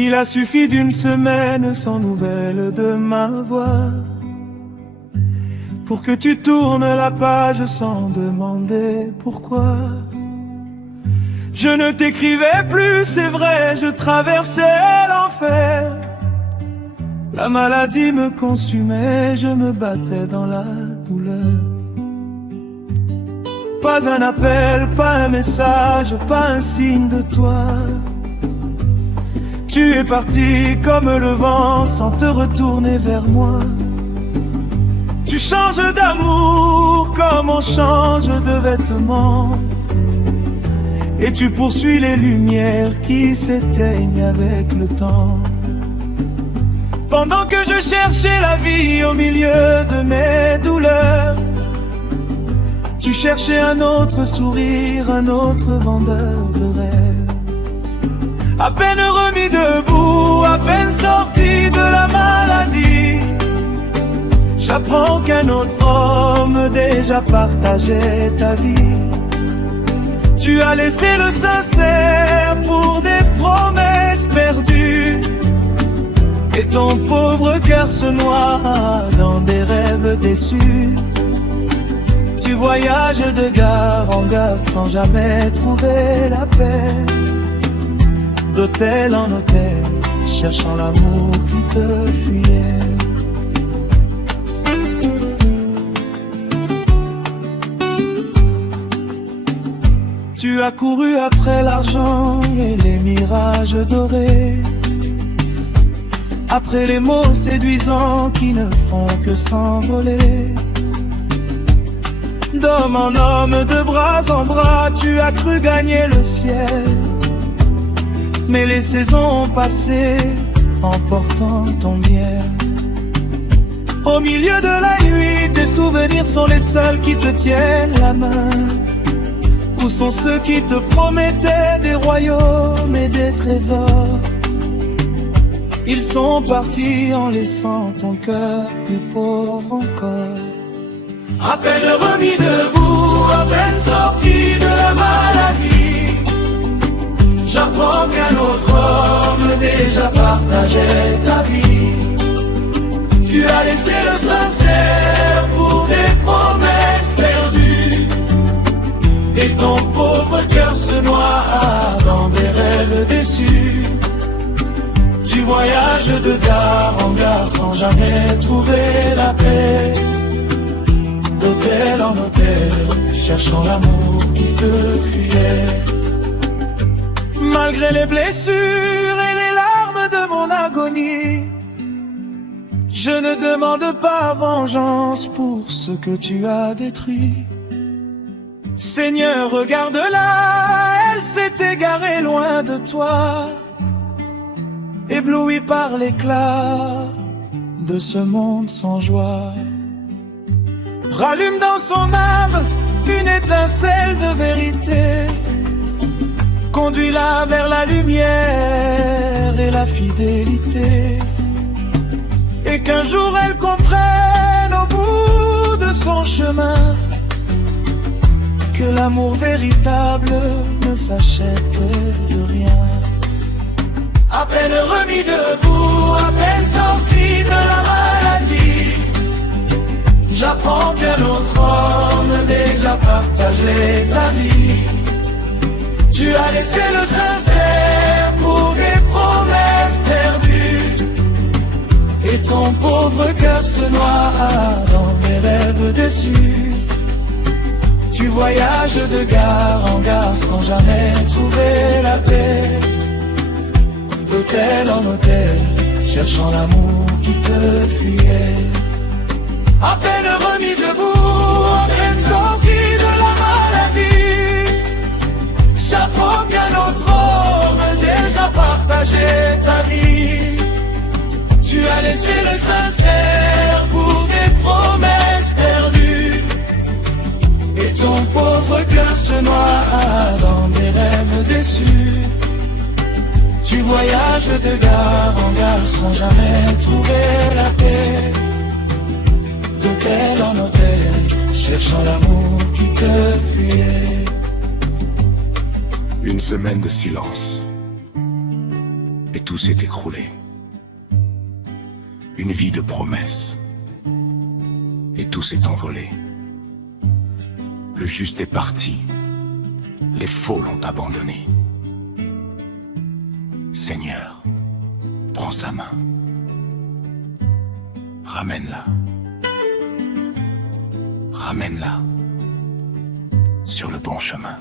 Il a suffi d'une semaine sans nouvelles de ma voix pour que tu tournes la page sans demander pourquoi. Je ne t'écrivais plus, c'est vrai, je traversais l'enfer. La maladie me consumait, je me battais dans la douleur. Pas un appel, pas un message, pas un signe de toi. Tu es parti comme le vent sans te retourner vers moi. Tu changes d'amour comme on change de vêtements. Et tu poursuis les lumières qui s'éteignent avec le temps. Pendant que je cherchais la vie au milieu de mes douleurs, tu cherchais un autre sourire, un autre vendeur de rêves. À peine remis debout, à peine sorti de la maladie, j'apprends qu'un autre homme déjà partageait ta vie. Tu as laissé le sincère pour des promesses perdues, et ton pauvre cœur se noie dans des rêves déçus. Tu voyages de gare en gare sans jamais trouver la paix, d'hôtel en hôtel, cherchant l'amour qui te fuyait. Tu as couru après l'argent et les mirages dorés, après les mots séduisants qui ne font que s'envoler. D'homme en homme, de bras en bras, tu as cru gagner le ciel. Mais les saisons ont passé, emportant ton miel. Au milieu de la nuit, tes souvenirs sont les seuls qui te tiennent la main. Où sont ceux qui te promettaient des royaumes et des trésors? Ils sont partis en laissant ton cœur plus pauvre encore. À peine remis debout, à peine sorti de la maladie, j'apprends qu'un autre homme déjà partageait ta vie. Tu as laissé le sincère pour des promesses perdues, et ton pauvre cœur se noie dans des rêves déçus. Tu voyages de gare en gare sans jamais trouver la paix, d'hôtel en hôtel, cherchant l'amour qui te fuyait. Malgré les blessures et les larmes de mon agonie, je ne demande pas vengeance pour ce que tu as détruit. Seigneur, regarde-la, elle s'est égarée loin de toi, éblouie par l'éclat de ce monde sans joie. Rallume dans son âme une étincelle de vérité, conduis-la vers la lumière et la fidélité, et qu'un jour elle comprenne au bout de son chemin que l'amour véritable ne s'achète de rien. À peine remis debout, à peine sorti de la maladie, j'apprends qu'un autre homme déjà partagé ta vie. Tu as laissé le sincère pour des promesses perdues, et ton pauvre cœur se noie dans des rêves déçus. Tu voyages de gare en gare sans jamais trouver la paix, d'hôtel en hôtel, cherchant l'amour qui te fuyait. À peine remis debout, à peine sorti de la maladie, j'apprends qu'un autre homme déjà partagé ta vie. Tu as laissé le sincère pour des promesses perdues, et ton pauvre cœur se noie dans des rêves déçus. Tu voyages de gare en gare sans jamais trouver la paix, d'hôtel en hôtel, cherchant l'amour qui te fuyait. Une semaine de silence. et tout s'est écroulé. Une vie de promesses, et tout s'est envolé. Le juste est parti, les faux l'ont abandonné. Seigneur, prends sa main, ramène-la, ramène-la sur le bon chemin.